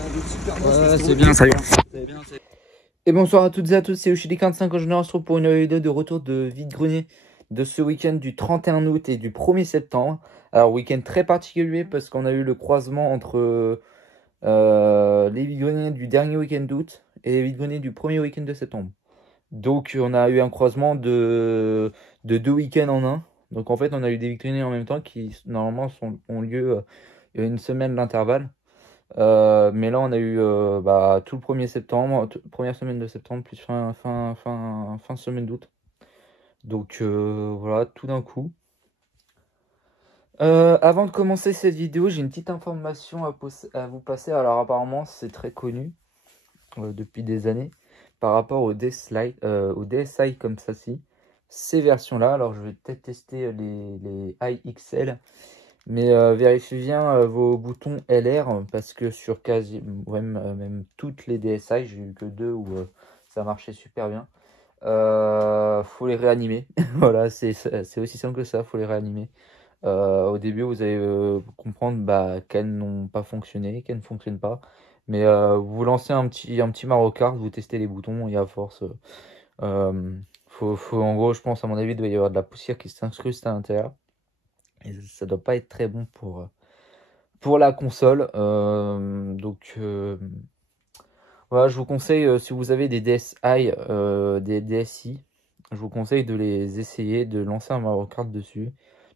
Ouais, c'est bien, ça y est. Et bonsoir à toutes et à tous, c'est Ushili45. Je me retrouve pour une nouvelle vidéo de retour de vide-grenier de ce week-end du 31 août et du 1er septembre. Alors, week-end très particulier parce qu'on a eu le croisement entre les vide-greniers du dernier week-end d'août et les vide-greniers du premier week-end de septembre. Donc, on a eu un croisement de deux week-ends en un. Donc, en fait, on a eu des vide-greniers en même temps qui, normalement, ont lieu il y a une semaine d'intervalle. Mais là, on a eu tout le 1er septembre, première semaine de septembre, plus fin semaine d'août. Donc voilà, tout d'un coup. Avant de commencer cette vidéo, j'ai une petite information à vous passer. Alors apparemment, c'est très connu depuis des années par rapport au DSi comme ça, ces versions-là. Alors je vais peut-être tester les iXL. Mais vérifiez bien vos boutons LR parce que sur même toutes les DSi, j'ai eu que deux où ça marchait super bien. Faut les réanimer. Voilà, c'est aussi simple que ça, faut les réanimer. Au début, vous allez comprendre qu'elles n'ont pas fonctionné, qu'elles ne fonctionnent pas. Mais vous lancez un petit Mario Kart, vous testez les boutons et à force, en gros, je pense, à mon avis, il doit y avoir de la poussière qui s'incruste à l'intérieur. Et ça doit pas être très bon pour la console. Voilà, je vous conseille, si vous avez des DSi, des DSi, je vous conseille de les essayer, de lancer un Mario Kart dessus,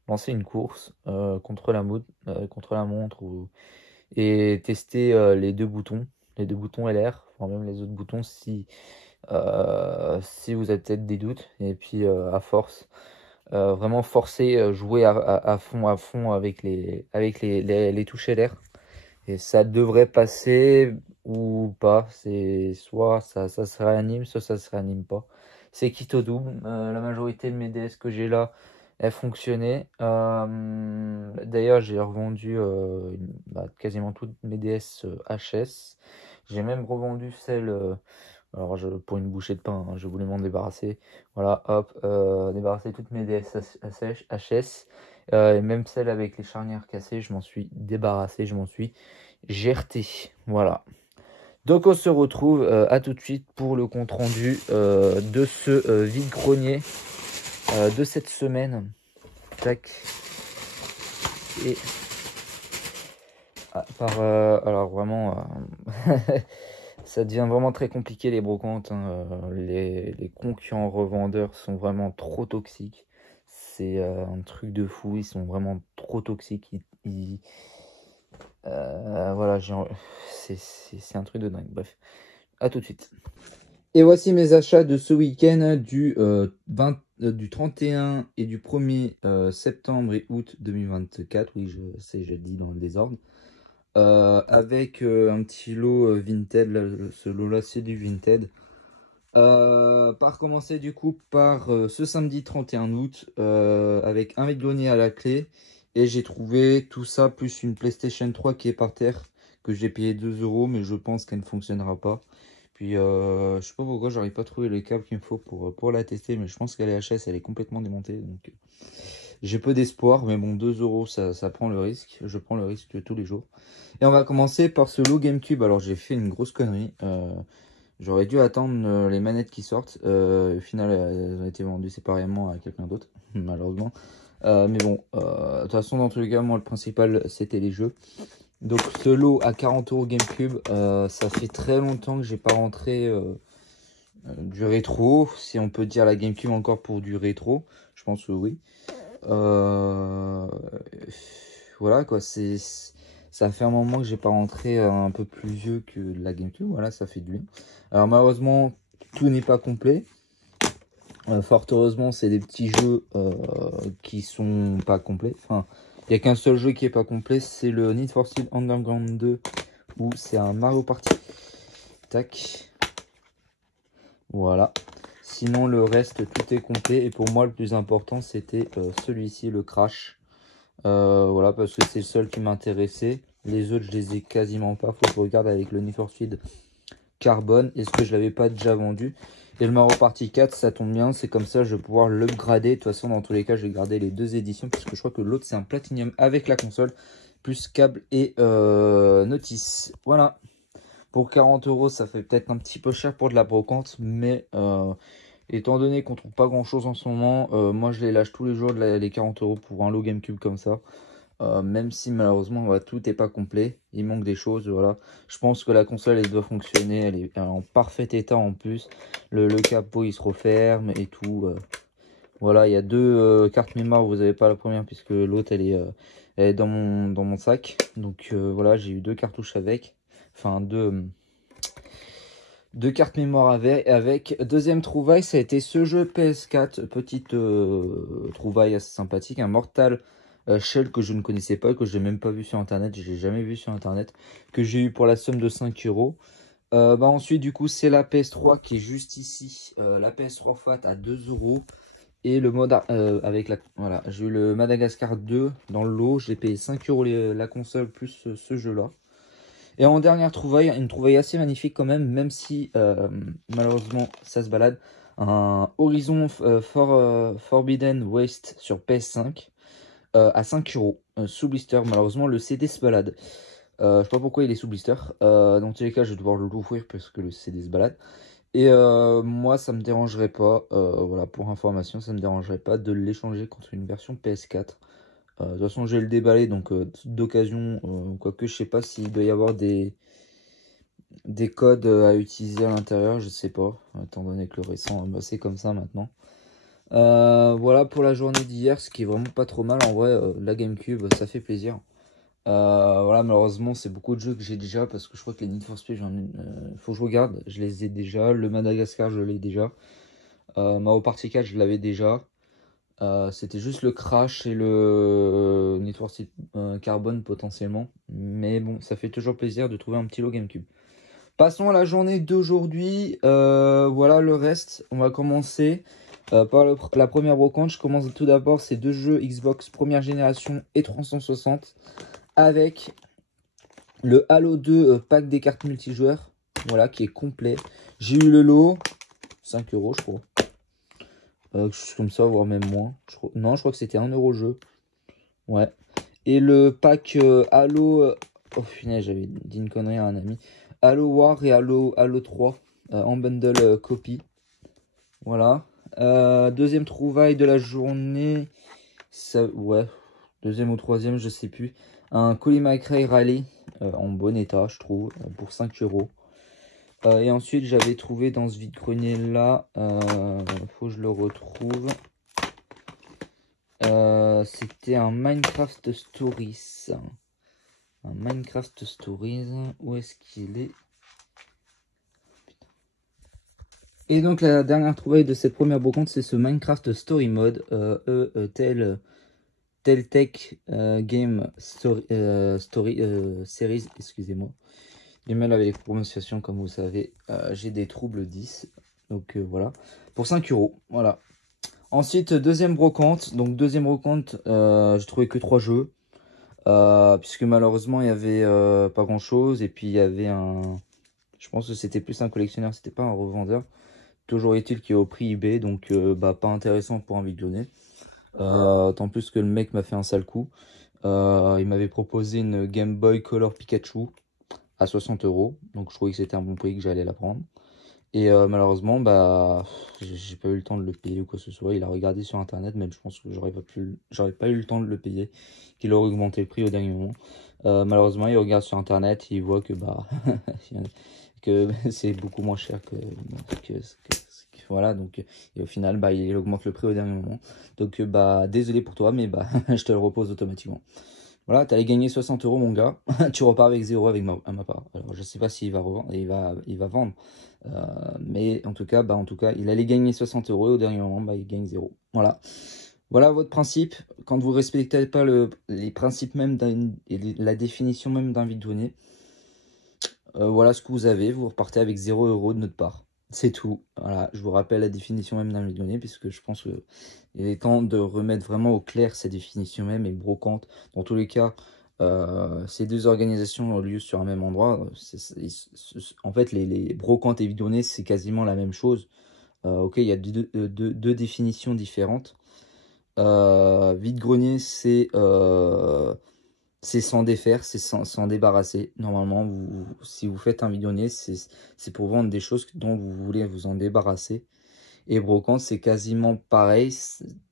lancer une course contre la montre et tester les deux boutons LR, enfin même les autres boutons si vous avez peut-être des doutes. Et puis à force, vraiment forcer, jouer à fond avec les touches LR. Et ça devrait passer ou pas. C'est soit ça se réanime, soit ça se réanime pas. C'est quitte au double. La majorité de mes DS que j'ai là, elles fonctionnaient. D'ailleurs, j'ai revendu quasiment toutes mes DS HS. J'ai même revendu celle. Alors, pour une bouchée de pain, hein, je voulais m'en débarrasser. Voilà, hop, débarrasser toutes mes DS HS. Et même celle avec les charnières cassées, je m'en suis débarrassé, je m'en suis jeté. Voilà. Donc, on se retrouve à tout de suite pour le compte rendu de ce vide-grenier de cette semaine. Tac. Et. Alors, vraiment. Ça devient vraiment très compliqué les brocantes, hein. Les concurrents revendeurs sont vraiment trop toxiques. C'est un truc de fou, ils sont vraiment trop toxiques. Voilà, c'est un truc de dingue. Bref, à tout de suite. Et voici mes achats de ce week-end du 31 et du 1er septembre et août 2024. Oui, je sais, je le dis dans le désordre. Avec un petit lot Vinted, ce lot-là c'est du Vinted. Par commencer du coup par ce samedi 31 août avec un vide-grenier à la clé. Et j'ai trouvé tout ça plus une PlayStation 3 qui est par terre, que j'ai payé 2 € mais je pense qu'elle ne fonctionnera pas. Puis je sais pas pourquoi j'arrive pas à trouver les câbles qu'il me faut pour la tester, mais je pense qu'elle est HS, elle est complètement démontée. Donc j'ai peu d'espoir, mais bon, 2 € ça prend le risque. Je prends le risque tous les jours. Et on va commencer par ce lot GameCube. Alors j'ai fait une grosse connerie. J'aurais dû attendre les manettes qui sortent. Au final, elles ont été vendues séparément à quelqu'un d'autre, malheureusement. Mais bon, de toute façon, dans tous les cas, moi, le principal, c'était les jeux. Donc ce lot à 40 € GameCube, ça fait très longtemps que j'ai pas rentré du rétro. Si on peut dire la GameCube encore pour du rétro, je pense que oui. Voilà quoi, ça fait un moment que j'ai pas rentré un peu plus vieux que la GameCube. Voilà, ça fait du bien. Alors malheureusement, tout n'est pas complet. Fort heureusement, c'est des petits jeux qui sont pas complets. Enfin, il n'y a qu'un seul jeu qui est pas complet, c'est le Need for Speed Underground 2, où c'est un Mario Party. Tac. Voilà. Sinon, le reste, tout est complet. Et pour moi, le plus important, c'était celui-ci, le Crash. Voilà, parce que c'est le seul qui m'intéressait. Les autres, je les ai quasiment pas. Faut que je regarde avec le Need for Speed Carbone. Est-ce que je l'avais pas déjà vendu? Et le Mario Party 4, ça tombe bien. C'est comme ça, je vais pouvoir l'upgrader. De toute façon, dans tous les cas, je vais garder les deux éditions. Parce que je crois que l'autre, c'est un Platinum avec la console. Plus câble et notice. Voilà. Pour 40 euros, ça fait peut-être un petit peu cher pour de la brocante, mais étant donné qu'on trouve pas grand-chose en ce moment, moi je les lâche tous les jours les 40 euros pour un lot GameCube comme ça. Même si malheureusement tout n'est pas complet, il manque des choses, voilà. Je pense que la console elle doit fonctionner, elle est en parfait état en plus. Le capot il se referme et tout. Voilà, il y a deux cartes mémoire, vous n'avez pas la première puisque l'autre elle est dans mon sac. Donc voilà, j'ai eu deux cartouches avec, enfin deux cartes mémoire avec. Deuxième trouvaille, ça a été ce jeu PS4, petite trouvaille assez sympathique, un Mortal Shell que je ne connaissais pas, que je n'ai même pas vu sur internet, je l'ai jamais vu sur internet, que j'ai eu pour la somme de 5 euros. Ensuite, du coup, c'est la PS3 qui est juste ici, la PS3 Fat à 2 euros. Et le mode avec la. Voilà, j'ai eu le Madagascar 2 dans le lot, j'ai payé 5 euros la console plus ce jeu-là. Et en dernière trouvaille, une trouvaille assez magnifique quand même si malheureusement ça se balade. Un Horizon Forbidden West sur PS5 à 5 euros sous blister. Malheureusement, le CD se balade. Je sais pas pourquoi il est sous blister. Dans tous les cas, je vais devoir l'ouvrir parce que le CD se balade. Et moi, ça me dérangerait pas. Voilà, pour information, ça me dérangerait pas de l'échanger contre une version PS4. De toute façon, je vais le déballer, donc d'occasion, quoique je sais pas s'il doit y avoir des codes à utiliser à l'intérieur, je sais pas, étant donné que le récent, bah, c'est comme ça maintenant. Voilà pour la journée d'hier, ce qui est vraiment pas trop mal. En vrai, la GameCube, ça fait plaisir. Voilà, malheureusement, c'est beaucoup de jeux que j'ai déjà parce que je crois que les Need for Speed, faut que je regarde, je les ai déjà. Le Madagascar, je l'ai déjà. Mario Party 4, je l'avais déjà. C'était juste le Crash et le Need for Speed Carbone potentiellement. Mais bon, ça fait toujours plaisir de trouver un petit lot GameCube. Passons à la journée d'aujourd'hui. Voilà le reste. On va commencer par la première brocante. Je commence tout d'abord ces deux jeux Xbox première génération et 360 avec le Halo 2 pack des cartes multijoueurs. Voilà, qui est complet. J'ai eu le lot, 5 euros je crois. Quelque chose comme ça, voire même moins. Non, je crois que c'était 1 euro le jeu. Ouais. Et le pack Halo. Oh punaise, j'avais dit une connerie à un ami. Halo War et Halo 3 en bundle copy. Voilà. Deuxième trouvaille de la journée. Ça, ouais. Deuxième ou troisième, je sais plus. Un Colin McRae Rally en bon état, je trouve, pour 5 euros. Et ensuite, j'avais trouvé dans ce vide-grenier là. Faut que je le retrouve. C'était un Minecraft Stories. Un Minecraft Stories. Où est-ce qu'il est? Et donc la dernière trouvaille de cette première brocante, c'est ce Minecraft Story Mode. Telltech Game Story Series, excusez-moi. Les mails avec les prononciations, comme vous savez, j'ai des troubles 10. Donc voilà. Pour 5 euros. Voilà. Ensuite, deuxième brocante. Donc deuxième brocante, j'ai trouvé que 3 jeux. Puisque malheureusement, il y avait pas grand-chose. Et puis il y avait un... Je pense que c'était plus un collectionneur, c'était pas un revendeur. Toujours est-il qu'il est au prix eBay, donc pas intéressant pour un vide-grenier. Tant plus que le mec m'a fait un sale coup. Il m'avait proposé une Game Boy Color Pikachu à 60 euros. Donc je trouvais que c'était un bon prix, que j'allais la prendre. Et malheureusement, j'ai pas eu le temps de le payer ou quoi que ce soit. Il a regardé sur internet, même je pense que j'aurais pas eu le temps de le payer, qu'il aurait augmenté le prix au dernier moment. Malheureusement, il regarde sur internet, il voit que que c'est beaucoup moins cher voilà. Donc et au final, il augmente le prix au dernier moment. Donc désolé pour toi, mais je te le repose automatiquement. Voilà, tu allais gagner 60 euros, mon gars. Tu repars avec 0 à ma part. Alors, je sais pas s'il va revendre, il va vendre. Mais en tout cas, il allait gagner 60 euros. Au dernier moment, il gagne 0. Voilà. Voilà votre principe. Quand vous respectez pas les principes même et la définition même d'un vide-grenier, voilà ce que vous avez. Vous repartez avec 0 euros de notre part. C'est tout. Voilà, je vous rappelle la définition même d'un vide-grenier, puisque je pense qu'il est temps de remettre vraiment au clair cette définition même et brocante. Dans tous les cas, ces deux organisations ont lieu sur un même endroit. En fait, les brocantes et vide-greniers, c'est quasiment la même chose. Ok, il y a deux définitions différentes. Vide-grenier, c'est c'est s'en défaire, c'est s'en débarrasser. Normalement, si vous faites un vide-grenier, c'est pour vendre des choses dont vous voulez vous en débarrasser. Et brocante, c'est quasiment pareil,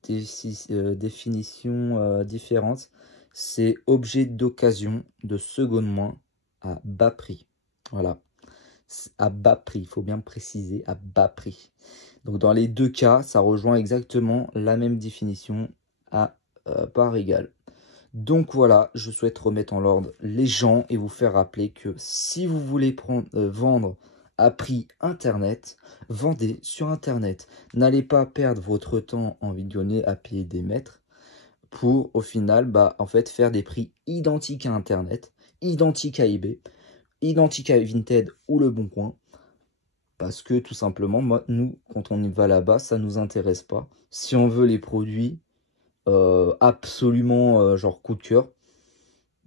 définition différente. C'est objet d'occasion de seconde main à bas prix. Voilà, à bas prix, il faut bien préciser, à bas prix. Donc dans les deux cas, ça rejoint exactement la même définition à part égale. Donc voilà, je souhaite remettre en l'ordre les gens et vous faire rappeler que si vous voulez vendre à prix internet, vendez sur internet. N'allez pas perdre votre temps en vide-grenier à payer des mètres pour au final en fait faire des prix identiques à internet, identiques à eBay, identiques à Vinted ou Le Bon Coin. Parce que tout simplement, nous, quand on y va là-bas, ça nous intéresse pas. Si on veut les produits absolument genre coup de cœur,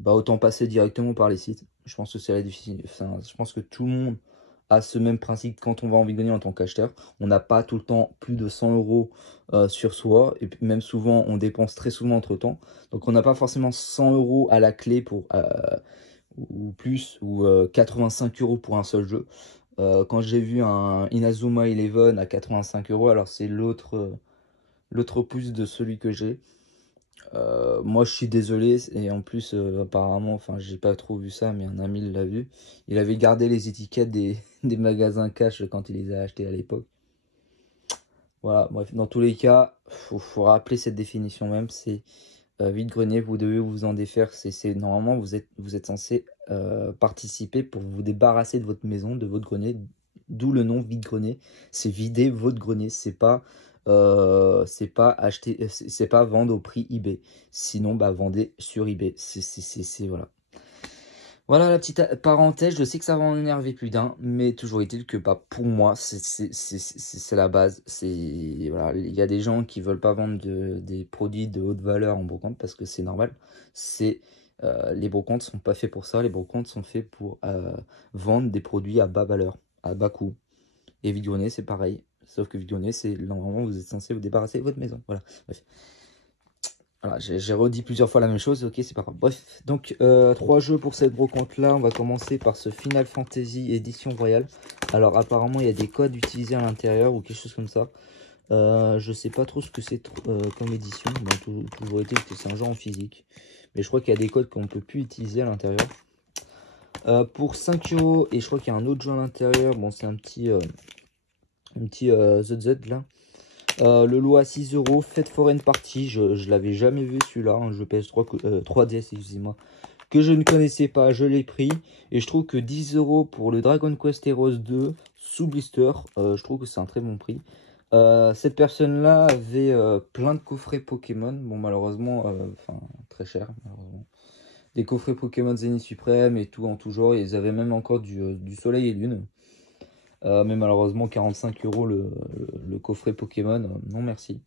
autant passer directement par les sites. Je pense que c'est la difficile. Enfin, je pense que tout le monde a ce même principe quand on va en vide-grenier en tant qu'acheteur. On n'a pas tout le temps plus de 100 euros sur soi, et puis même souvent on dépense très souvent entre temps. Donc on n'a pas forcément 100 euros à la clé pour ou plus, ou 85 euros pour un seul jeu. Quand j'ai vu un Inazuma Eleven à 85 euros, alors c'est l'autre opus de celui que j'ai. Moi je suis désolé, et en plus apparemment, enfin j'ai pas trop vu ça, mais un ami l'a vu. Il avait gardé les étiquettes des magasins cash quand il les a achetés à l'époque. Voilà, bref, dans tous les cas, faut rappeler cette définition même, c'est vide-grenier, vous devez vous en défaire. Normalement vous êtes censé participer pour vous débarrasser de votre maison, de votre grenier, d'où le nom vide-grenier. C'est vider votre grenier, c'est pas acheter, c'est pas vendre au prix eBay. Sinon vendez sur eBay. Voilà. Voilà la petite parenthèse. Je sais que ça va en énerver plus d'un, mais toujours est-il que pour moi c'est la base. Voilà, il y a des gens qui veulent pas vendre des produits de haute valeur en brocante parce que c'est normal. Les brocantes sont pas faits pour ça. Les brocantes sont faits pour vendre des produits à bas valeur, à bas coût. Et vide-grenier c'est pareil. Sauf que vide-grenier, c'est normalement vous êtes censé vous débarrasser de votre maison. Voilà. Bref. Voilà, j'ai redit plusieurs fois la même chose, ok, c'est pas grave. Bref, donc 3 jeux pour cette brocante là. On va commencer par ce Final Fantasy édition royale. Alors apparemment il y a des codes utilisés à l'intérieur ou quelque chose comme ça. Je sais pas trop ce que c'est comme édition. Toujours été que c'est un jeu en physique. Mais je crois qu'il y a des codes qu'on peut plus utiliser à l'intérieur. Pour 5 euros, et je crois qu'il y a un autre jeu à l'intérieur. Bon, c'est un petit ZZ là. Le lot à 6 euros, Fête Foreign Party, je l'avais jamais vu celui-là, un jeu PS3, 3DS, excusez-moi, que je ne connaissais pas, je l'ai pris, et je trouve que 10 euros pour le Dragon Quest Heroes 2 sous blister, je trouve que c'est un très bon prix. Cette personne-là avait plein de coffrets Pokémon, bon malheureusement, très cher, malheureusement. Des coffrets Pokémon Zénith Suprême et tout en tout genre, ils avaient même encore du Soleil et Lune. Mais malheureusement 45 euros le coffret Pokémon, non merci.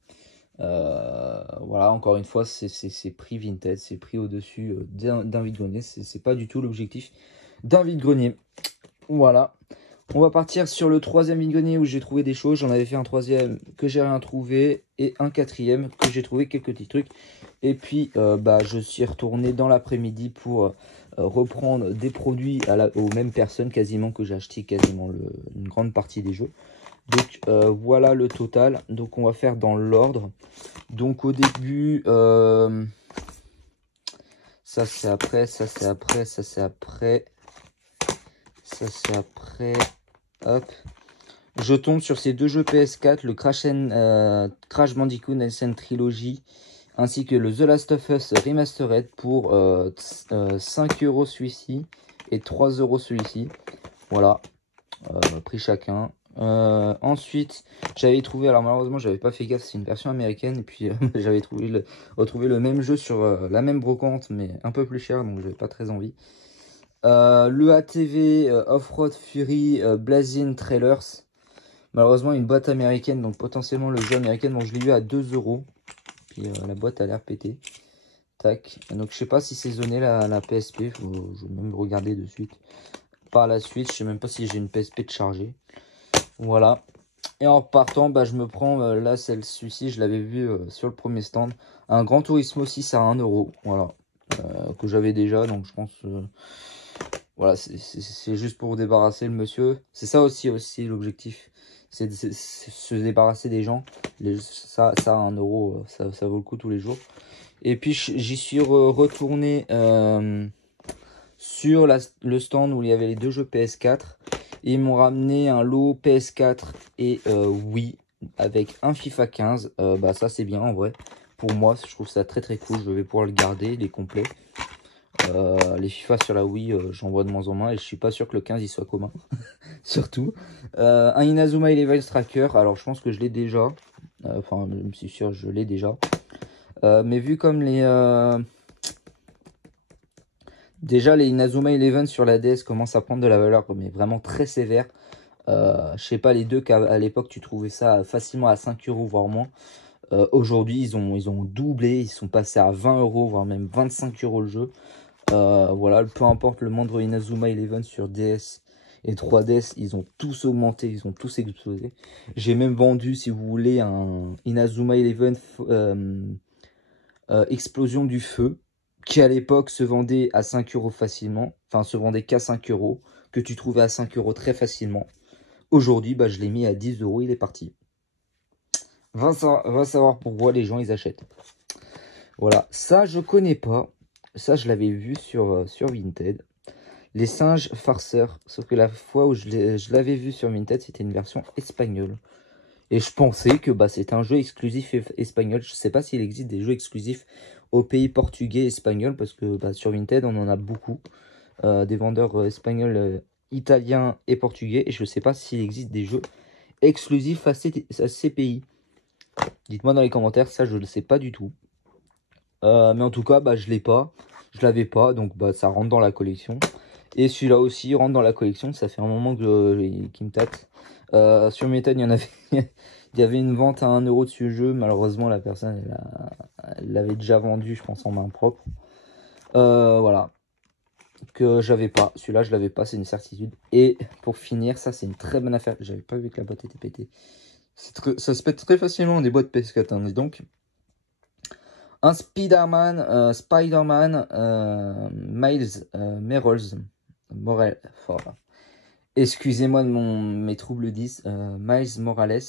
Voilà, encore une fois c'est prix vintage, c'est prix au-dessus d'un vide-grenier, c'est pas du tout l'objectif d'un vide-grenier. Voilà, on va partir sur le troisième vide-grenier où j'ai trouvé des choses. J'en avais fait un troisième que j'ai rien trouvé et un quatrième que j'ai trouvé quelques petits trucs. Et puis je suis retourné dans l'après-midi pour reprendre des produits aux mêmes personnes quasiment que j'ai acheté quasiment une grande partie des jeux. Donc voilà le total. Donc on va faire dans l'ordre. Donc au début, ça c'est après, ça c'est après, ça c'est après, ça c'est après. Hop. Je tombe sur ces deux jeux PS4, le Crash Bandicoot Insane Trilogy, ainsi que le The Last of Us Remastered pour 5 euros celui-ci et 3 euros celui-ci. Voilà, prix chacun. Ensuite, j'avais trouvé, alors malheureusement j'avais pas fait gaffe, c'est une version américaine, et puis j'avais retrouvé le même jeu sur la même brocante, mais un peu plus cher, donc j'avais pas très envie. Le ATV Off-Road Fury Blazing Trailers. Malheureusement une boîte américaine, donc potentiellement le jeu américain, donc je l'ai eu à 2 euros. Puis la boîte a l'air pétée. Tac. Donc je sais pas si c'est zoné la PSP. Je vais même regarder de suite. Par la suite, je sais même pas si j'ai une PSP de charger. Voilà. Et en repartant, je me prends celui-ci, je l'avais vu sur le premier stand. Un Gran Turismo 6 à 1 euro. Voilà. que j'avais déjà, donc je pense voilà, c'est juste pour débarrasser le monsieur. C'est ça aussi l'objectif, c'est de se débarrasser des gens. Ça à 1 €, ça vaut le coup tous les jours. Et puis j'y suis retourné sur le stand où il y avait les 2 jeux PS4. Et ils m'ont ramené un lot PS4 et Wii avec un FIFA 15. Bah ça c'est bien en vrai. Pour moi, je trouve ça très très cool. Je vais pouvoir le garder, les complets. Les FIFA sur la Wii, j'en vois de moins en moins. Et je suis pas sûr que le 15 il soit commun. Surtout. Un Inazuma Eleven Tracker. Alors je pense que je l'ai déjà. Enfin, je me suis sûr, je l'ai déjà. Mais vu comme déjà les Inazuma Eleven sur la DS commencent à prendre de la valeur, mais vraiment très sévère. Je sais pas, les deux qu'à l'époque tu trouvais ça facilement à 5 € voire moins. Aujourd'hui ils ont doublé, ils sont passés à 20 € voire même 25 € le jeu. Voilà, peu importe le moindre Inazuma Eleven sur DS et 3DS, ils ont tous augmenté, ils ont tous explosé. J'ai même vendu, si vous voulez, un Inazuma Eleven Explosion du Feu, qui à l'époque se vendait à 5 € facilement, enfin se vendait qu'à 5 €, que tu trouvais à 5 € très facilement. Aujourd'hui, bah, je l'ai mis à 10 €, il est parti. Va savoir pourquoi les gens ils achètent. Voilà, ça je connais pas. Ça je l'avais vu sur Vinted. Les singes farceurs. Sauf que la fois où je l'avais vu sur Vinted, c'était une version espagnole. Et je pensais que bah, c'était un jeu exclusif espagnol. Je sais pas s'il existe des jeux exclusifs aux pays portugais et espagnols. Parce que bah, sur Vinted, on en a beaucoup. Des vendeurs espagnols, italiens et portugais. Et je sais pas s'il existe des jeux exclusifs à ces pays. Dites-moi dans les commentaires, ça je ne sais pas du tout. Mais en tout cas, bah, je l'avais pas, donc bah, ça rentre dans la collection. Et celui-là aussi rentre dans la collection, ça fait un moment qu'il me tâte. Sur Method, il y avait une vente à 1 € de ce jeu. Malheureusement, la personne, elle l'avait déjà vendu, je pense, en main propre. Voilà. Que j'avais pas. Celui-là, je l'avais pas, c'est une certitude. Et pour finir, ça, c'est une très bonne affaire. J'avais pas vu que la boîte était pétée. Ça se pète très facilement des boîtes PS4, hein, dis donc. Un Spider-Man, Miles Morales. Excusez-moi de mes troubles 10. Miles Morales.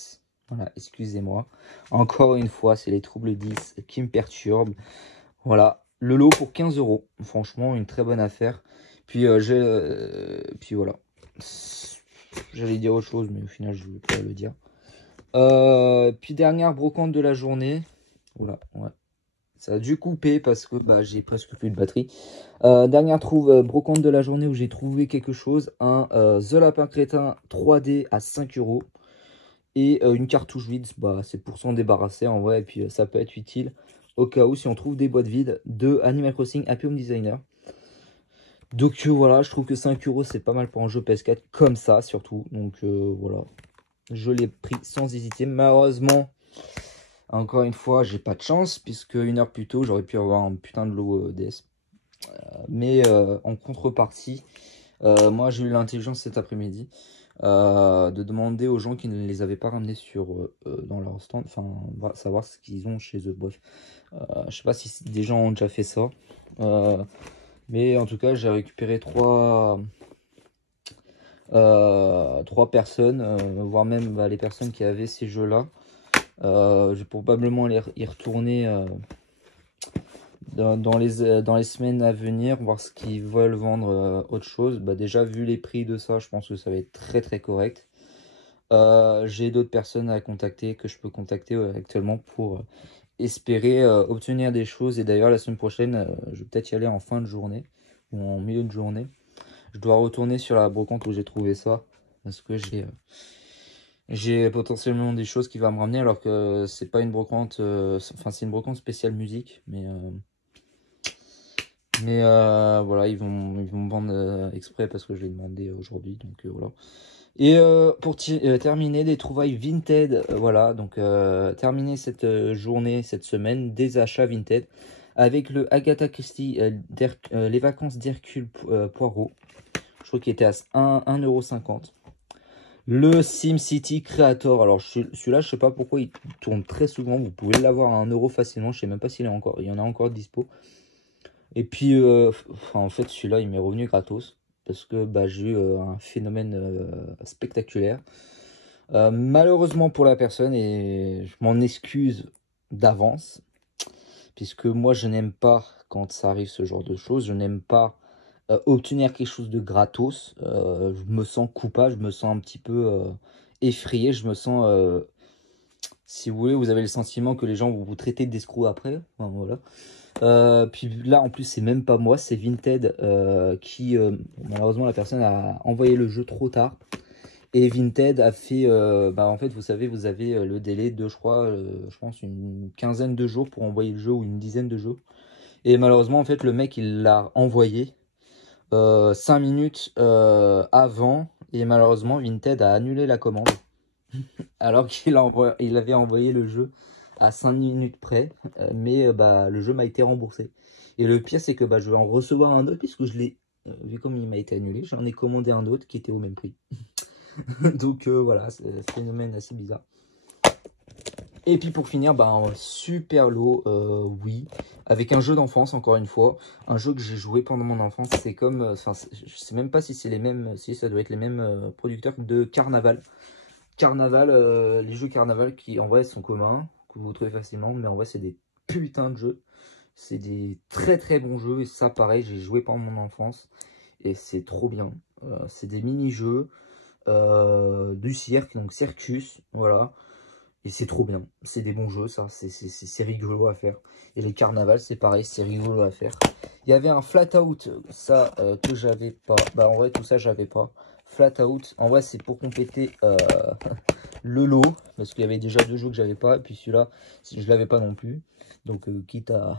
Voilà, excusez-moi. Encore une fois, c'est les troubles 10 qui me perturbent. Voilà, le lot pour 15 €. Franchement, une très bonne affaire. Puis, puis voilà. J'allais dire autre chose, mais au final, je ne vais pas le dire. Puis dernière brocante de la journée. Oula, ouais. Ça a dû couper parce que bah, j'ai presque plus de batterie. Dernière brocante de la journée où j'ai trouvé quelque chose. Un The Lapin Crétin 3D à 5 €. Et une cartouche vide, bah, c'est pour s'en débarrasser en vrai. Et puis ça peut être utile au cas où si on trouve des boîtes vides de Animal Crossing Happy Home Designer. Donc voilà, je trouve que 5 € c'est pas mal pour un jeu PS4 comme ça surtout. Donc voilà, je l'ai pris sans hésiter. Malheureusement, encore une fois, j'ai pas de chance, puisque 1 heure plus tôt, j'aurais pu avoir un putain de lot DS. Mais en contrepartie, moi j'ai eu l'intelligence cet après-midi de demander aux gens qui ne les avaient pas ramenés dans leur stand, enfin, savoir ce qu'ils ont chez eux. Bref, je sais pas si des gens ont déjà fait ça. Mais en tout cas, j'ai récupéré trois personnes, voire même bah, les personnes qui avaient ces jeux-là. Je vais probablement y retourner dans les semaines à venir, voir ce qu'ils veulent vendre autre chose. Bah, déjà, vu les prix de ça, je pense que ça va être très très correct. J'ai d'autres personnes à contacter, que je peux contacter actuellement pour espérer obtenir des choses. Et d'ailleurs, la semaine prochaine, je vais peut-être y aller en fin de journée ou en milieu de journée. Je dois retourner sur la brocante où j'ai trouvé ça, parce que j'ai potentiellement des choses qui vont me ramener, alors que c'est pas une brocante, enfin c'est une brocante spéciale musique, mais voilà, ils vont me vendre exprès parce que je l'ai demandé aujourd'hui, donc voilà. Et pour terminer, des trouvailles Vinted, voilà, donc terminer cette journée, cette semaine, des achats Vinted avec le Agatha Christie, les vacances d'Hercule Poirot, je crois qu'il était à 1,50 €. Le SimCity Creator, alors celui-là, je sais pas pourquoi il tourne très souvent, vous pouvez l'avoir à 1 € facilement, je sais même pas s'il est encore, il y en a encore dispo. Et puis, en fait, celui-là, il m'est revenu gratos. Parce que bah, j'ai eu un phénomène spectaculaire. Malheureusement pour la personne, et je m'en excuse d'avance. Puisque moi, je n'aime pas quand ça arrive ce genre de choses. Je n'aime pas obtenir quelque chose de gratos. Je me sens coupable, je me sens un petit peu effrayé. Je me sens... si vous voulez, vous avez le sentiment que les gens vont vous traiter d'escroc après. Enfin, voilà. Puis là, en plus, c'est même pas moi, c'est Vinted qui, malheureusement, la personne a envoyé le jeu trop tard. Et Vinted a fait, bah, en fait, vous savez, vous avez le délai de, je crois, je pense, une quinzaine de jours pour envoyer le jeu ou une dizaine de jours. Et malheureusement, en fait, le mec, il l'a envoyé 5 minutes avant. Et malheureusement, Vinted a annulé la commande. Alors qu'il avait envoyé le jeu à 5 minutes près. Mais bah, le jeu m'a été remboursé. Et le pire, c'est que bah, je vais en recevoir un autre puisque je l'ai, vu comme il m'a été annulé, j'en ai commandé un autre qui était au même prix. Donc voilà, c'est un phénomène assez bizarre. Et puis pour finir, bah, un super lot, oui, avec un jeu d'enfance, encore une fois. Un jeu que j'ai joué pendant mon enfance. C'est comme, enfin, je sais même pas si c'est les mêmes, si ça doit être les mêmes producteurs de Carnaval. Carnaval, les jeux Carnaval qui en vrai sont communs, que vous trouvez facilement, mais en vrai c'est des putains de jeux. C'est des très très bons jeux, et ça pareil, j'ai joué pendant mon enfance, et c'est trop bien. C'est des mini-jeux. Du cirque, donc Circus, voilà, et c'est trop bien, c'est des bons jeux, ça, c'est rigolo à faire. Et les carnavals, c'est pareil, c'est rigolo à faire. Il y avait un flat out, ça, que j'avais pas, bah en vrai, tout ça, j'avais pas. Flat out, en vrai, c'est pour compléter le lot, parce qu'il y avait déjà 2 jeux que j'avais pas, et puis celui-là, je l'avais pas non plus. Donc, quitte à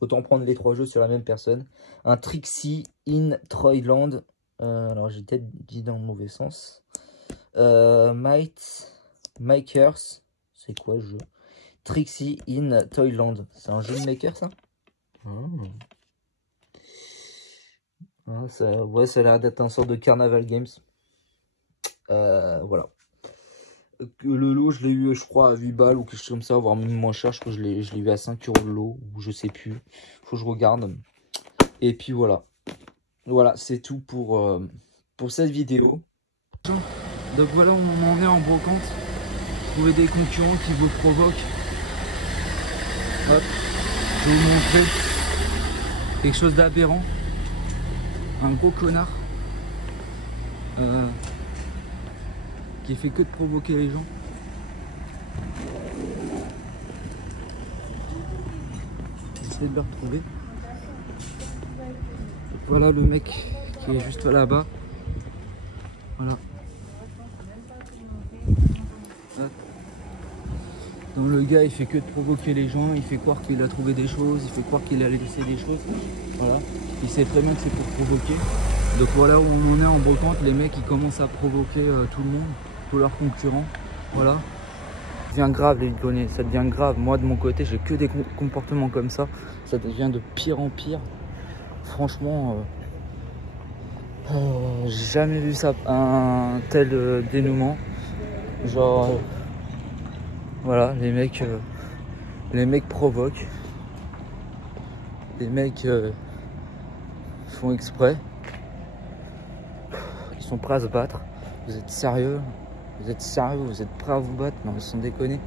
autant prendre les 3 jeux sur la même personne. Un Trixie in Troyland. Alors j'ai peut-être dit dans le mauvais sens. Makers, c'est quoi le jeu? Trixie in Toyland. C'est un jeu de maker ça? Ça, ouais, ça a l'air d'être un sort de Carnaval Games. Voilà. Le lot, je l'ai eu, je crois, à 8 balles ou quelque chose comme ça, voire même moins cher. Je crois que je l'ai eu à 5 € le lot, ou je sais plus. Faut que je regarde. Et puis voilà. Voilà, c'est tout pour cette vidéo. Donc voilà, on en est en brocante. Trouver des concurrents qui vous provoquent. Hop, je vais vous montrer quelque chose d'aberrant. Un gros connard qui fait que de provoquer les gens. J'essaie de le retrouver. Voilà le mec qui est juste là-bas. Voilà. Donc le gars il fait que de provoquer les gens, il fait croire qu'il a trouvé des choses, il fait croire qu'il a laissé des choses. Voilà. Il sait très bien que c'est pour provoquer. Donc voilà où on en est en brocante, les mecs ils commencent à provoquer tout le monde, tous leurs concurrents. Voilà. Ça devient grave les vides-greniers, ça devient grave. Moi de mon côté j'ai que des comportements comme ça. Ça devient de pire en pire. Franchement, j'ai jamais vu ça, un tel dénouement. Genre, voilà, les mecs provoquent. Les mecs font exprès. Ils sont prêts à se battre. Vous êtes sérieux? Vous êtes sérieux? Vous êtes prêts à vous battre? Non, sans déconner.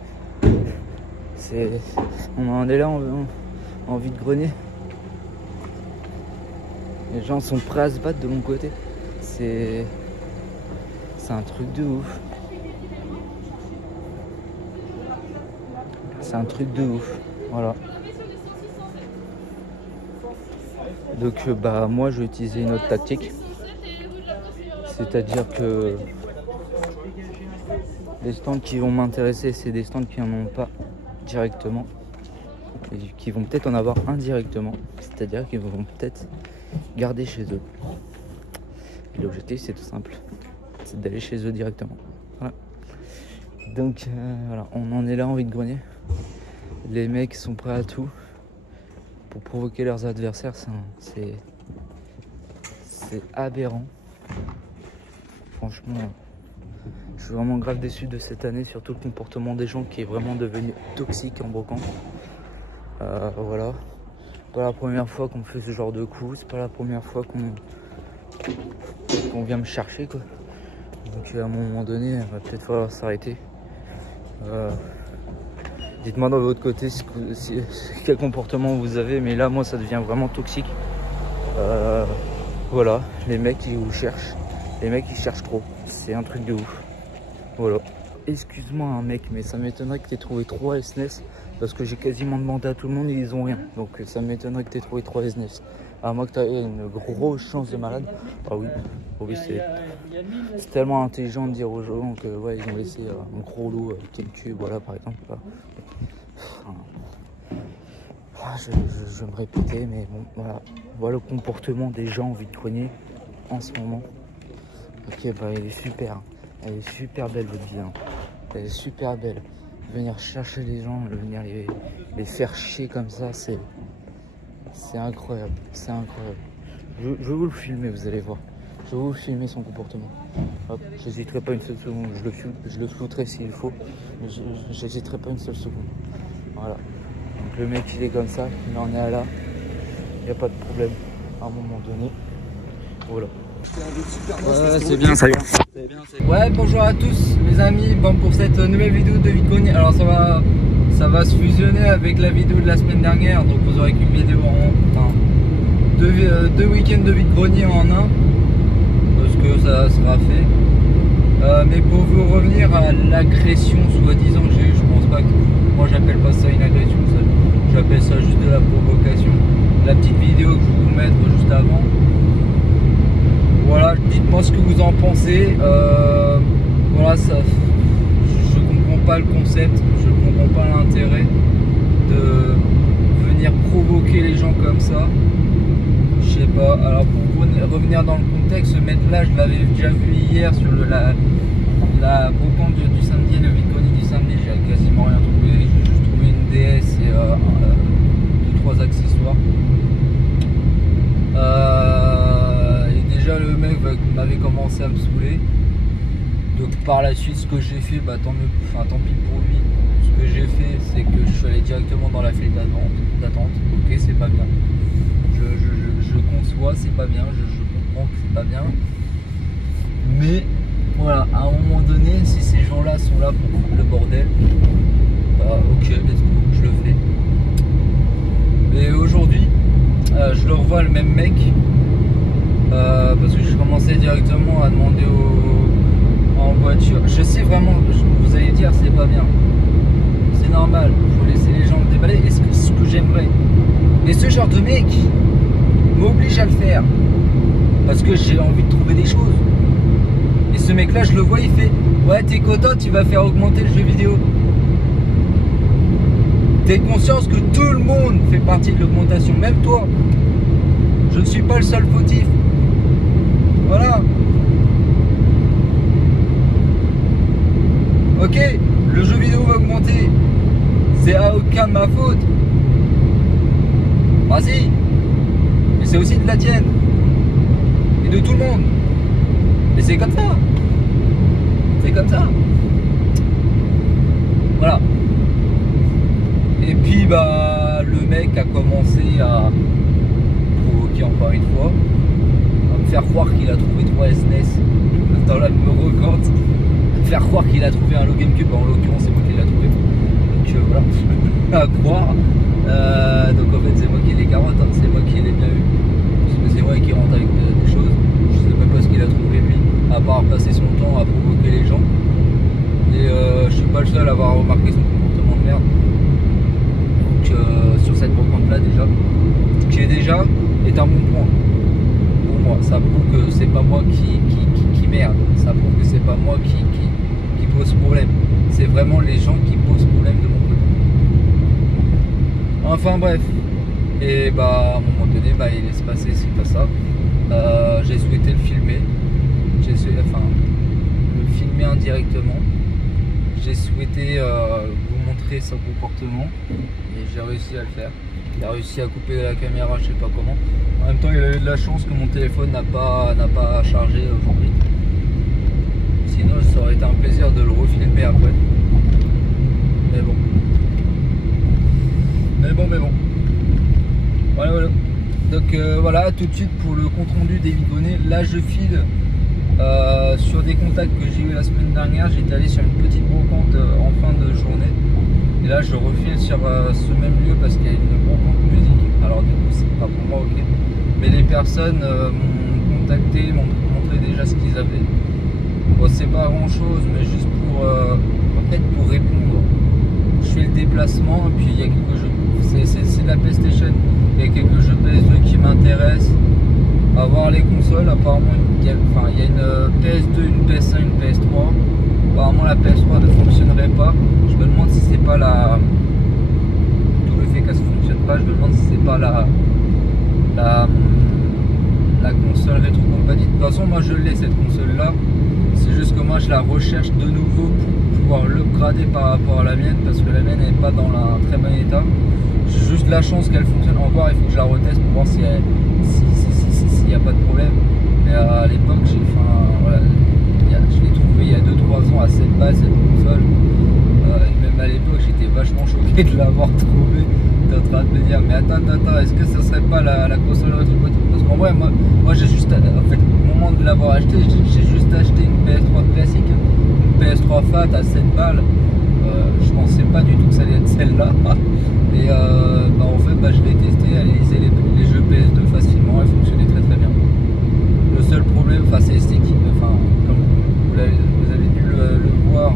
On en est là en vide-grenier. Les gens sont prêts à se battre de mon côté. C'est un truc de ouf. C'est un truc de ouf. Voilà. Donc bah moi je vais utiliser une autre tactique. C'est-à-dire que les stands qui vont m'intéresser, c'est des stands qui n'en ont pas directement. Et qui vont peut-être en avoir indirectement. C'est-à-dire qu'ils vont peut-être garder chez eux. Et l'objectif c'est tout simple. C'est d'aller chez eux directement. Voilà. Donc voilà, on en est là en vide-grenier. Les mecs sont prêts à tout pour provoquer leurs adversaires. C'est aberrant. Franchement, je suis vraiment grave déçu de cette année, surtout le comportement des gens qui est vraiment devenu toxique en brocante. Voilà. pas la première fois qu'on me fait ce genre de coup, c'est pas la première fois qu'on vient me chercher quoi. Donc à un moment donné, il va peut-être falloir s'arrêter. Dites-moi dans votre côté quel comportement vous avez, mais là moi ça devient vraiment toxique. Voilà, les mecs ils vous cherchent, les mecs ils cherchent trop, c'est un truc de ouf. Voilà. Excuse-moi un mec, mais ça m'étonnerait que tu aies trouvé 3 SNES parce que j'ai quasiment demandé à tout le monde et ils ont rien. Donc ça m'étonnerait que tu aies trouvé 3 SNES. À moins que tu aies une grosse chance de malade. Ah oui, oui c'est tellement intelligent de dire aux gens que ouais, ils ont laissé un gros lot quelques, voilà par exemple. Je vais me répéter, mais bon, voilà le comportement des gens vides-greniers en ce moment. Ok, bah elle est super, elle est super belle votre vie, hein. Elle est super belle. Venir chercher les gens, venir les faire chier comme ça, c'est incroyable, c'est incroyable. Je vais vous le filmer, vous allez voir. Je vais vous filmer son comportement. J'hésiterai pas une seule seconde, je le flouterai s'il faut, mais j'hésiterai pas une seule seconde. Voilà. Donc le mec il est comme ça, il en est à là, il n'y a pas de problème à un moment donné. Voilà. Ouais, c'est bien, ça y est. Ouais, bonjour à tous mes amis, bon pour cette nouvelle vidéo de vide-grenier. Alors ça va se fusionner avec la vidéo de la semaine dernière, donc vous aurez qu'une vidéo deux week-ends de vide-grenier en un, parce que ça sera fait. Mais pour vous revenir à l'agression soi-disant que j'ai eu, je pense pas que, moi j'appelle pas ça une agression, j'appelle ça juste de la provocation. La petite vidéo que je vais vous mettre juste avant. Voilà, dites-moi ce que vous en pensez. Voilà, je comprends pas le concept, je comprends pas l'intérêt de venir provoquer les gens comme ça. Je sais pas. Alors pour revenir dans le contexte, ce mec-là, je l'avais déjà vu hier sur la brocante du samedi, le vide-grenier du samedi. J'ai quasiment rien trouvé. J'ai juste trouvé une DS et 2-3 accessoires. Déjà le mec m'avait commencé à me saouler, donc par la suite ce que j'ai fait, bah tant pis pour lui. Ce que j'ai fait, c'est que je suis allé directement dans la file d'attente. Ok, c'est pas bien, je conçois, c'est pas bien, je comprends que c'est pas bien, mais voilà, à un moment donné, si ces gens là sont là pour foutre le bordel, bah ok, let's go, je le fais. Mais aujourd'hui je le revois, le même mec, parce que je commençais directement à demander en voiture. Je sais vraiment, vous allez dire c'est pas bien, c'est normal, il faut laisser les gens me déballer, et ce que j'aimerais. Et ce genre de mec m'oblige à le faire, parce que j'ai envie de trouver des choses. Et ce mec là, je le vois, il fait ouais, t'es content, tu vas faire augmenter le jeu vidéo. T'as conscience que tout le monde fait partie de l'augmentation, même toi. Je ne suis pas le seul fautif. Voilà. Ok, le jeu vidéo va augmenter. C'est à aucun de ma faute. Bah si. Mais c'est aussi de la tienne. Et de tout le monde. Mais c'est comme ça. C'est comme ça. Voilà. Et puis bah le mec a commencé à provoquer encore une fois, à me faire croire qu'il a trouvé 3 SNES dans la brocante, à me faire croire qu'il a trouvé un Low GameCube, en l'occurrence c'est moi qui l'ai trouvé, donc voilà, à croire. Donc en fait c'est moi qui ai les carottes, hein. C'est moi qui l'ai bien eu, parce que c'est moi qui rentre avec des choses, je sais même pas ce qu'il a trouvé lui, à part passer son temps à provoquer les gens, et je suis pas le seul à avoir remarqué son comportement de merde. Sur cette brocante là déjà, qui est un bon point pour moi. Ça prouve que c'est pas moi qui merde, ça prouve que c'est pas moi qui pose problème, c'est vraiment les gens qui posent problème de mon côté. Enfin bref, et bah à un moment donné bah, il est se passer c'est pas ça. J'ai souhaité le filmer, le filmer indirectement. J'ai souhaité vous montrer son comportement et j'ai réussi à le faire. Il a réussi à couper la caméra, je sais pas comment. En même temps, il a eu de la chance que mon téléphone n'a pas chargé aujourd'hui. Sinon, ça aurait été un plaisir de le refilmer après. Mais bon. Voilà. Donc voilà, tout de suite pour le compte rendu des vidéos. Là je file sur des contacts que j'ai eu la semaine dernière. J'étais allé sur une petite brocante en fin de journée. Et là je refile sur ce même lieu parce qu'il y a une brocante musique. Alors du coup c'est pas pour moi, ok. Mais les personnes m'ont contacté, m'ont montré déjà ce qu'ils avaient. Bon, c'est pas grand chose, mais juste pour en fait pour répondre. Je fais le déplacement et puis il y a quelques jeux. C'est de la PlayStation. Il y a quelques jeux PS2 qui m'intéressent. À voir les consoles, apparemment il y a une PS2, une PS1, une PS3. Apparemment la PS3 ne fonctionnerait pas. Je me demande si c'est pas la. Tout le fait qu'elle ne fonctionne pas, je me demande si c'est pas la console rétrocompatible. De toute façon moi je l'ai cette console là. C'est juste que moi je la recherche de nouveau pour pouvoir l'upgrader par rapport à la mienne parce que la mienne n'est pas dans un très bon état. J'ai juste la chance qu'elle fonctionne encore, il faut que je la reteste pour voir s'il n'y a pas de problème. Mais à l'époque, voilà, je l'ai trouvé il y a 2-3 ans à 7 balles cette console. Et même à l'époque, j'étais vachement choqué de l'avoir trouvée. J'étais en train de me dire, mais attends, est-ce que ça serait pas la console rétrocompatible? Parce qu'en vrai, moi j'ai juste, en fait, au moment de l'avoir acheté, j'ai juste acheté une PS3 classique, une PS3 FAT à 7 balles. Je pensais pas du tout que ça allait être celle-là. Et en fait, je l'ai testé, elle lisait les jeux PS2 facilement, elle fonctionnait très bien. Le seul problème, c'est esthétique, comme vous avez dû le voir,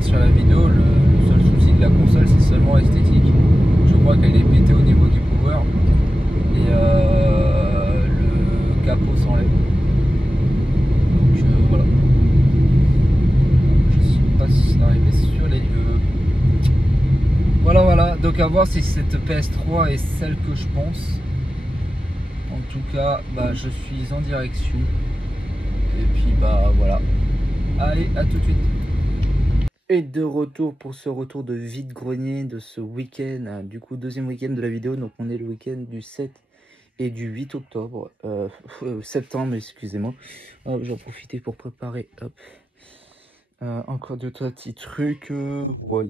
sur la vidéo, le seul souci de la console c'est seulement esthétique. Je crois qu'elle est pétée au niveau du power et le capot s'enlève. Donc voilà. Je sais pas si c'est arrivé sur les lieux. Voilà, donc à voir si cette PS3 est celle que je pense. En tout cas, je suis en direction. Et puis voilà. Allez, à tout de suite. Et de retour pour ce retour de vide-grenier de ce week-end, du coup deuxième week-end de la vidéo, donc on est le week-end du 7 et du 8 octobre, septembre, excusez-moi. J'en profite pour préparer, encore 2-3 petits trucs, voilà.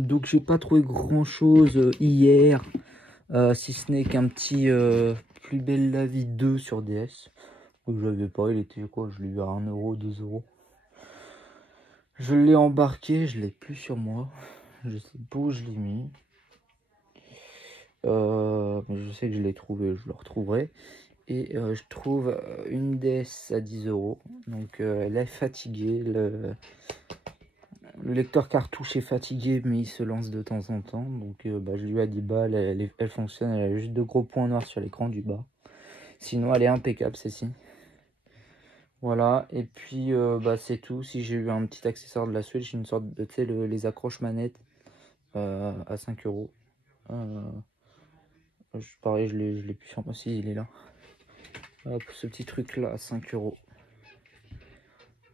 Donc j'ai pas trouvé grand chose hier, si ce n'est qu'un petit Plus Belle la Vie 2 sur DS, que j'avais pas, il était quoi, je l'ai eu à 1 €, 2 €. Je l'ai embarqué, je l'ai plus sur moi. Je sais pas où je l'ai mis. Mais je sais que je l'ai trouvé, je le retrouverai. Et je trouve une DS à 10 €. Donc elle est fatiguée. Le lecteur cartouche est fatigué, mais il se lance de temps en temps. Donc je lui ai à 10 balles, elle fonctionne. Elle a juste 2 gros points noirs sur l'écran du bas. Sinon, elle est impeccable, celle-ci. Voilà, et puis c'est tout. Si j'ai eu un petit accessoire de la Switch, une sorte de, tu sais, les accroches manettes à 5 €. Pareil, je l'ai plus sur moi. Si, il est là. Hop, ce petit truc là à 5 €.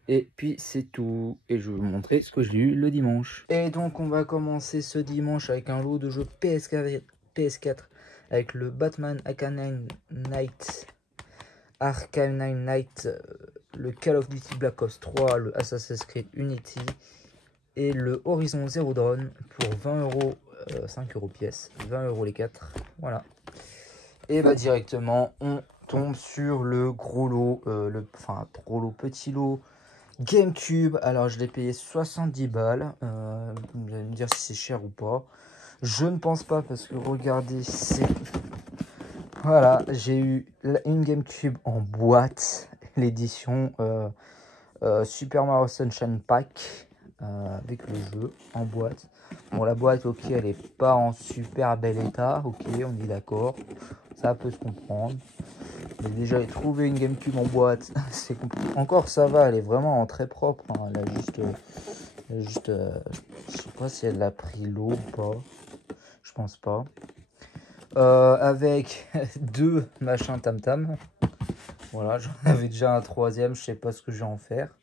Et puis c'est tout. Et je vais vous montrer ce que j'ai eu le dimanche. Et donc on va commencer ce dimanche avec un lot de jeux PS4 avec le Batman Arkham Knight. Le Call of Duty Black Ops 3, le Assassin's Creed Unity et le Horizon Zero Dawn pour 20 €, 5 € pièce, 20 € les 4. Voilà. Et directement, on tombe sur le gros lot, petit lot GameCube. Alors, je l'ai payé 70 balles. Vous allez me dire si c'est cher ou pas. Je ne pense pas parce que regardez, c'est... Voilà, j'ai eu une GameCube en boîte, l'édition Super Mario Sunshine Pack avec le jeu en boîte. Bon, la boîte, ok, elle est pas en super bel état, ok, on est d'accord, ça peut se comprendre. Mais déjà, trouver une GameCube en boîte, c'est compliqué. Encore, ça va, elle est vraiment très propre. Hein. Elle a juste, je sais pas si elle a pris l'eau ou pas, je pense pas. Avec 2 machins tam-tam. Voilà, j'en avais déjà un 3e, je sais pas ce que je vais en faire.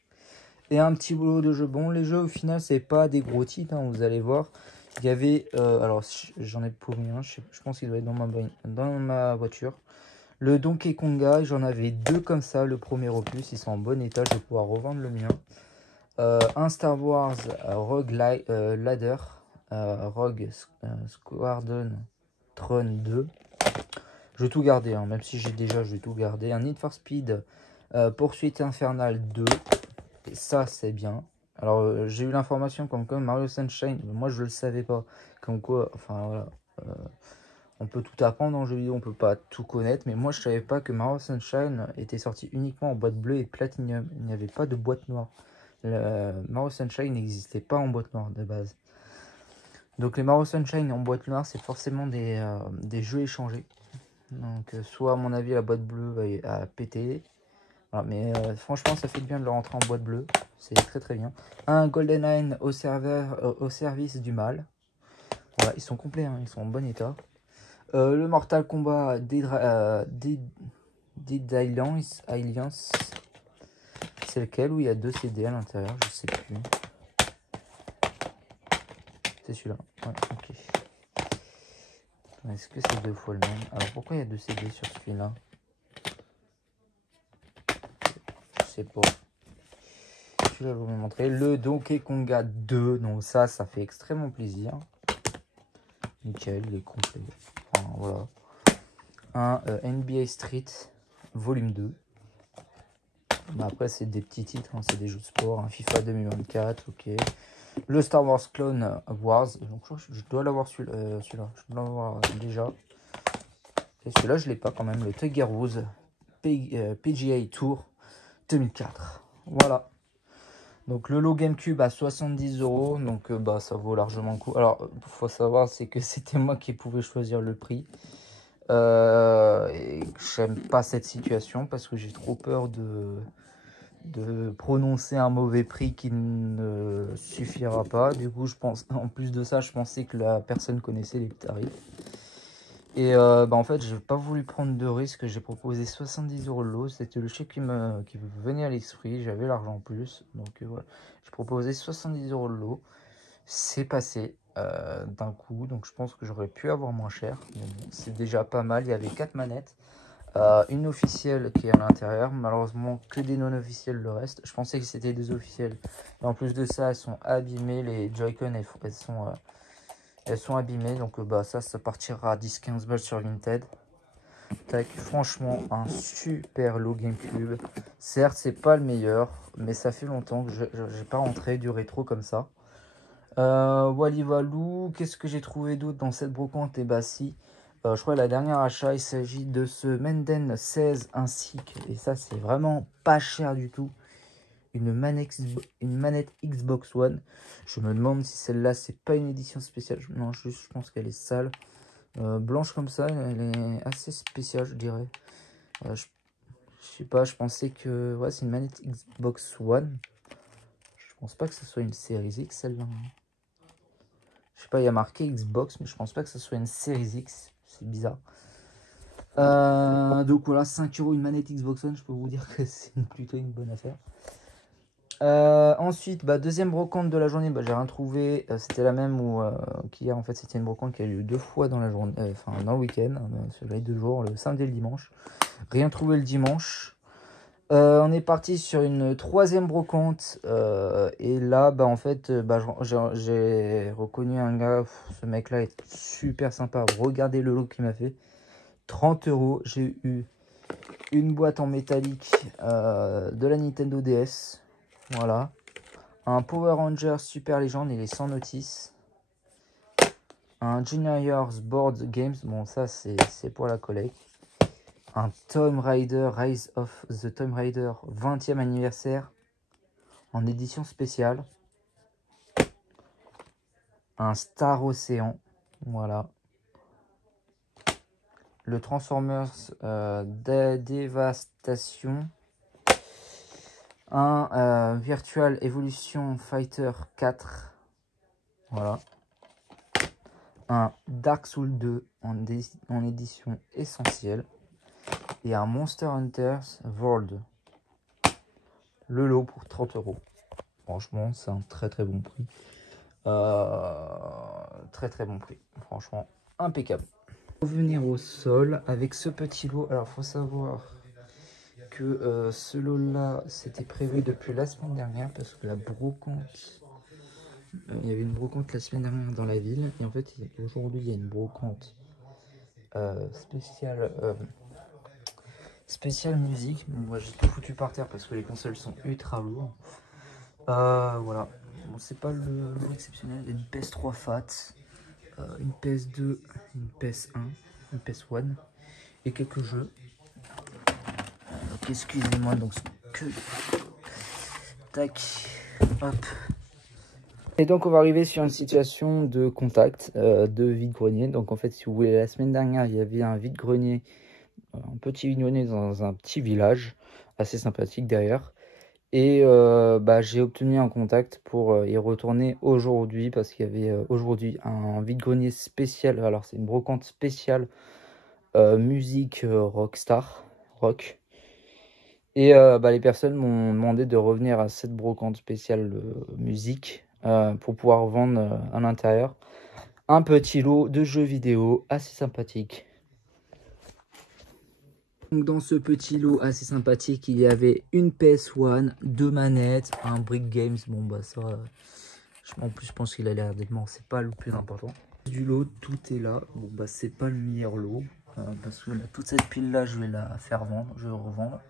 Et un petit boulot de jeux. Bon, les jeux au final, c'est pas des gros titres, hein, vous allez voir. Il y avait, alors j'en ai paumé un, je pense qu'il doit être dans ma voiture. Le Donkey Konga, j'en avais 2 comme ça, le premier opus, ils sont en bon état, je vais pouvoir revendre le mien. Un Star Wars Rogue Ladder, Rogue Squadron Tron 2. Je vais tout garder, hein, même si je vais tout garder. Un Need for Speed Poursuite Infernale 2. Et ça, c'est bien. Alors, j'ai eu l'information comme quoi Mario Sunshine, moi je le savais pas. Comme quoi, enfin voilà. On peut tout apprendre dans le jeu vidéo, on peut pas tout connaître. Mais moi, je savais pas que Mario Sunshine était sorti uniquement en boîte bleue et platinium. Il n'y avait pas de boîte noire. Mario Sunshine n'existait pas en boîte noire de base. Donc les Mario Sunshine en boîte noire, c'est forcément des jeux échangés. Donc soit à mon avis la boîte bleue a pété. Voilà, mais franchement ça fait bien de le rentrer en boîte bleue. C'est très très bien. Un GoldenEye au service du mal. Voilà, ils sont complets, hein, ils sont en bon état. Le Mortal Kombat Dead Alliance. C'est lequel où il y a 2 CD à l'intérieur, je sais plus. C'est celui-là. Ouais, ok. Est-ce que c'est 2 fois le même? Alors pourquoi il y a 2 CD sur celui-là? Je sais pas. Je vais vous montrer. Le Donkey Konga 2. Donc ça fait extrêmement plaisir. Nickel, il est complet. Enfin, voilà. Un NBA Street Volume 2. Bah, après c'est des petits titres, hein, c'est des jeux de sport. Un FIFA 2024, ok. Le Star Wars Clone Wars. Donc je dois l'avoir celui-là. Je dois l'avoir déjà. Et celui-là je l'ai pas quand même. Le Tiger Woods PGA Tour 2004. Voilà. Donc le lot GameCube à 70 €. Donc bah ça vaut largement le coup. Alors faut savoir c'est que c'était moi qui pouvais choisir le prix. Et j'aime pas cette situation parce que j'ai trop peur de prononcer un mauvais prix qui ne suffira pas. Du coup, je pense, en plus de ça, je pensais que la personne connaissait les tarifs. Et bah en fait, j'ai pas voulu prendre de risque. J'ai proposé 70 € le lot. C'était le chèque qui venait à l'esprit. J'avais l'argent en plus. Donc voilà. J'ai proposé 70 € le lot. C'est passé d'un coup. Donc je pense que j'aurais pu avoir moins cher. Bon, c'est déjà pas mal. Il y avait 4 manettes. Une officielle qui est à l'intérieur, malheureusement que des non officiels le reste. Je pensais que c'était des officiels. Et en plus de ça, elles sont abîmées. Les Joy-Con, elles sont abîmées. Donc bah ça partira à 10-15 balles sur Vinted. Tac, franchement, un super lot GameCube. Certes, c'est pas le meilleur, mais ça fait longtemps que je n'ai pas rentré du rétro comme ça. Wally Walou, qu'est-ce que j'ai trouvé d'autre dans cette brocante? Et bah si. Je crois que la dernière achat, il s'agit de ce Menden 16 ainsi que, et ça c'est vraiment pas cher du tout, une manette Xbox One. Je me demande si celle-là c'est pas une édition spéciale. Non, je pense qu'elle est sale. Blanche comme ça, elle est assez spéciale je dirais. Je sais pas, je pensais que ouais, c'est une manette Xbox One. Je pense pas que ce soit une Series X celle-là. Je sais pas, il y a marqué Xbox, mais je pense pas que ce soit une Series X. C'est bizarre. Donc voilà, 5 € une manette Xbox One, je peux vous dire que c'est plutôt une bonne affaire. Ensuite, bah, deuxième brocante de la journée, bah, j'ai rien trouvé. C'était la même qu'hier. En fait, c'était une brocante qui a lieu 2 fois dans la journée, enfin dans le week-end, sur les 2 jours, le samedi et le dimanche. Rien trouvé le dimanche. On est parti sur une 3e brocante. Et là, bah, en fait, bah, j'ai reconnu un gars. Ce mec-là est super sympa. Regardez le lot qu'il m'a fait. 30 €. J'ai eu une boîte en métallique de la Nintendo DS. Voilà. Un Power Rangers Super Legend, il est sans notice. Un Juniors Board Games. Bon, ça, c'est pour la collecte. Un Tomb Raider Rise of the Tomb Raider 20e anniversaire en édition spéciale. Un Star Ocean, voilà. Le Transformers Dévastation. Un Virtual Evolution Fighter 4, voilà. Un Dark Souls 2 en édition essentielle. Et un Monster Hunters World. Le lot pour 30 €. Franchement, c'est un très très bon prix. Très très bon prix. Franchement, impeccable. Revenir au sol avec ce petit lot. Alors, faut savoir que ce lot là, c'était prévu depuis la semaine dernière parce que la brocante Il y avait une brocante la semaine dernière dans la ville. Et en fait, aujourd'hui, il y a une brocante spéciale musique. Bon, moi, j'ai tout foutu par terre parce que les consoles sont ultra lourdes. Voilà. Bon, c'est pas le lot exceptionnel. Il y a une PS3 Fat, une PS2, une PS1, une PS1 et quelques jeux. Donc, excusez-moi, donc que... Tac, hop. Et donc on va arriver sur une situation de contact, de vide-grenier. Donc en fait, si vous voulez, la semaine dernière, il y avait un vide-grenier, un petit vide-grenier dans un petit village, assez sympathique d'ailleurs. Et j'ai obtenu un contact pour y retourner aujourd'hui, parce qu'il y avait aujourd'hui un vide-grenier spécial. Alors c'est une brocante spéciale musique rockstar, rock. Et les personnes m'ont demandé de revenir à cette brocante spéciale musique pour pouvoir vendre à l'intérieur un petit lot de jeux vidéo assez sympathique. Donc dans ce petit lot assez sympathique, il y avait une PS1, 2 manettes, un Brick Games. Bon bah ça, en plus je pense qu'il a l'air d'être mort, c'est pas le plus important. Du lot, tout est là. Bon bah c'est pas le meilleur lot parce que là, toute cette pile là, je vais la faire vendre, je vais revendre.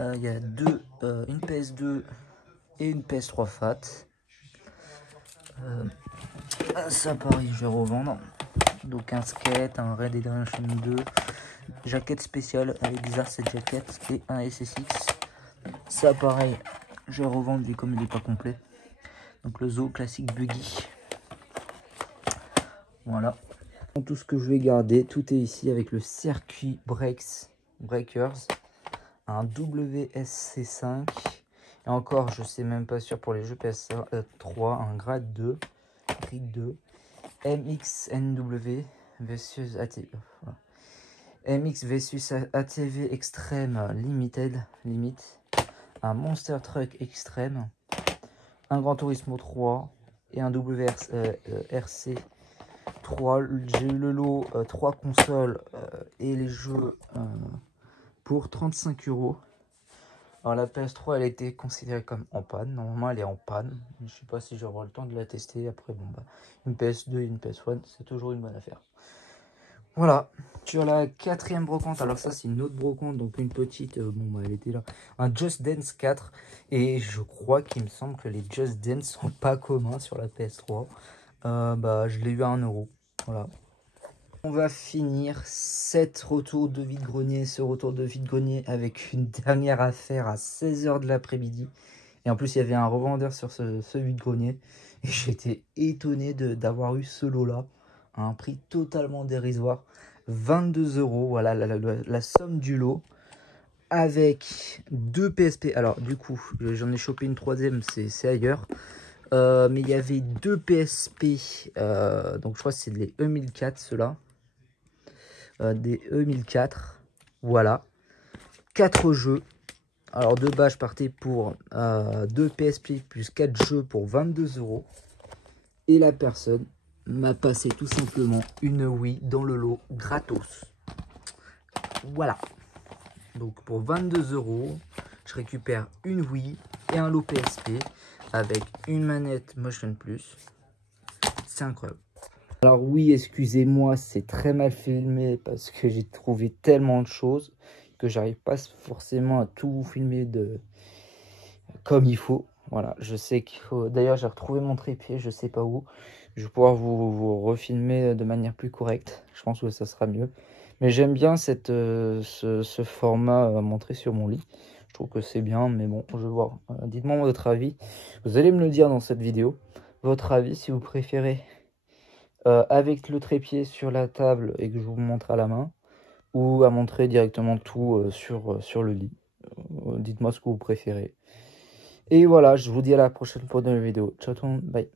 Il y a une PS2 et une PS3 Fat. Ça pareil, je vais revendre. Donc un skate, un Red Dead Redemption 2, jaquette spéciale avec bizarre cette jaquette et un SSX. Ça pareil, je vais revendre vu comme il n'est pas complet. Donc le Zo classique buggy. Voilà. Tout ce que je vais garder, tout est ici avec le circuit Breakers, un WSC5. Et encore, je sais même pas sûr pour les jeux PS3, un grade 2, Grid 2, MXNW versus ATV, MX versus ATV Extreme Limited, un Monster Truck Extreme, un Gran Turismo 3 et un WRC 3. J'ai eu le lot 3 consoles et les jeux pour 35 €. Alors la PS3 elle a été considérée comme en panne, normalement elle est en panne, je sais pas si j'aurai le temps de la tester. Après bon bah une PS2 et une PS1 c'est toujours une bonne affaire. Voilà, sur la 4e brocante, alors ça c'est une autre brocante, donc une petite, elle était là, un Just Dance 4, et je crois qu'il me semble que les Just Dance sont pas communs sur la PS3, je l'ai eu à 1 €, voilà. On va finir ce retour de vide-grenier avec une dernière affaire à 16 h de l'après-midi. Et en plus, il y avait un revendeur sur ce vide-grenier. Et j'étais étonné d'avoir eu ce lot-là à un prix totalement dérisoire. 22 €, voilà la somme du lot. Avec 2 PSP. Alors du coup, j'en ai chopé une 3e, c'est ailleurs. Mais il y avait 2 PSP. Donc je crois que c'est les E1004 ceux-là. Des E1004, voilà, 4 jeux. Alors de base je partais pour 2 PSP plus 4 jeux pour 22 €, et la personne m'a passé tout simplement une Wii dans le lot gratos. Voilà, donc pour 22 €, je récupère une Wii et un lot PSP avec une manette Motion Plus. C'est incroyable. Alors oui, excusez-moi, c'est très mal filmé parce que j'ai trouvé tellement de choses que j'arrive pas forcément à tout filmer comme il faut. Voilà, je sais qu'il faut... D'ailleurs, j'ai retrouvé mon trépied, je sais pas où. Je vais pouvoir vous refilmer de manière plus correcte. Je pense que ça sera mieux. Mais j'aime bien ce format montré sur mon lit. Je trouve que c'est bien, mais bon, je vais voir. Dites-moi votre avis. Vous allez me le dire dans cette vidéo. Votre avis, si vous préférez... avec le trépied sur la table et que je vous montre à la main, ou à montrer directement tout sur le lit. Dites-moi ce que vous préférez. Et voilà, je vous dis à la prochaine fois dans la vidéo. Ciao tout le monde, bye.